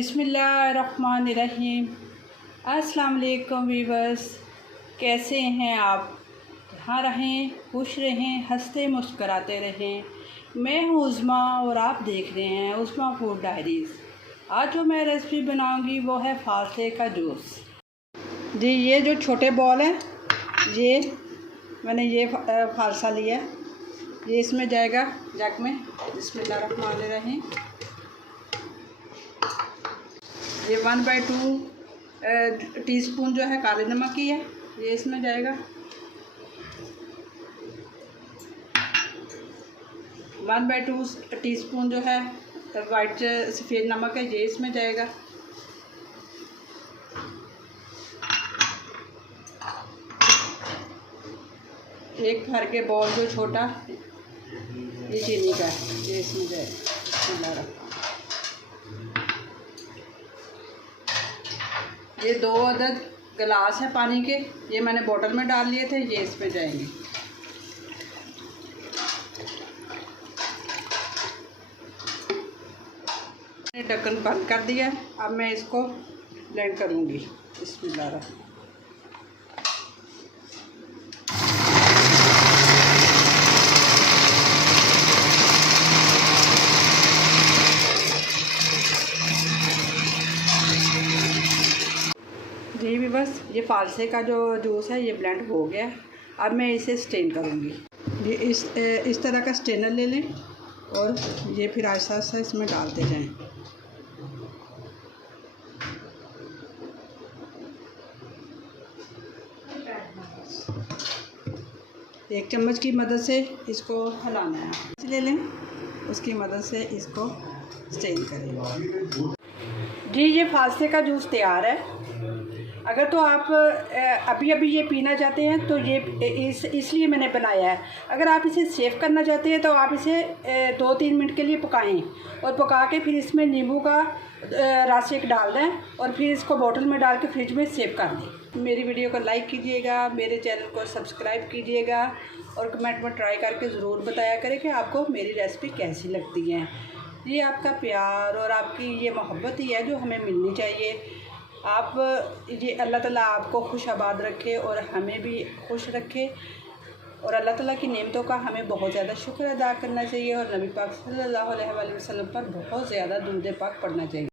बिस्मिल्लाहिर्रहमानिर्रहीम। अस्सलाम वालेकुम वीवर्स, कैसे हैं आप? जहाँ रहें खुश रहें, हंसते मुस्कराते रहें। मैं हूँ उज़्मा और आप देख रहे हैं उज़्मा फूड डायरीज़। आज जो मैं रेसिपी बनाऊंगी वो है फालसे का जूस। जी ये जो छोटे बॉल हैं, ये मैंने ये फालसा लिया है, ये इसमें जाएगा जग में। बिस्मिल्लाहिर्रहमानिर्रहीम। ये 1/2 टीस्पून जो है काले नमक की है, ये इसमें जाएगा। 1/2 टीस्पून जो है वाइट सफ़ेद नमक है, ये इसमें जाएगा। एक भर के बॉल जो छोटा ये चीनी का है, ये इसमें जाएगा। ये 2 अदद गिलास है पानी के, ये मैंने बोतल में डाल लिए थे, ये इसमें जाएंगे। मैंने ढक्कन बंद कर दिया है, अब मैं इसको ब्लेंड करूँगी। बिस्मिल्लाह। जी भी बस ये फालसे का जो जूस है ये ब्लेंड हो गया है। अब मैं इसे स्टेन करूँगी। ये इस तरह का स्टेनर ले लें और ये फिर आहिस्ता आहिस्ता इसमें डालते जाएं। एक चम्मच की मदद से इसको हिलाना है। ले लें, उसकी मदद से इसको स्टेन करें। जी ये फालसे का जूस तैयार है। अगर तो आप अभी अभी ये पीना चाहते हैं तो ये इसलिए मैंने बनाया है। अगर आप इसे सेव करना चाहते हैं तो आप इसे 2-3 मिनट के लिए पकाएं और पका के फिर इसमें नींबू का रस एक डाल दें और फिर इसको बोतल में डाल के फ्रिज में सेव कर दें। मेरी वीडियो को लाइक कीजिएगा, मेरे चैनल को सब्सक्राइब कीजिएगा और कमेंट में ट्राई करके ज़रूर बताया करें कि आपको मेरी रेसिपी कैसी लगती है। ये आपका प्यार और आपकी ये मोहब्बत ही है जो हमें मिलनी चाहिए। आप ये अल्लाह ताला आपको खुश आबाद रखे और हमें भी खुश रखे और अल्लाह ताला की नेमतों का हमें बहुत ज़्यादा शुक्र अदा करना चाहिए और नबी पाक सल्लल्लाहु अलैहि वसल्लम पर बहुत ज़्यादा दुरूद पाक पढ़ना चाहिए।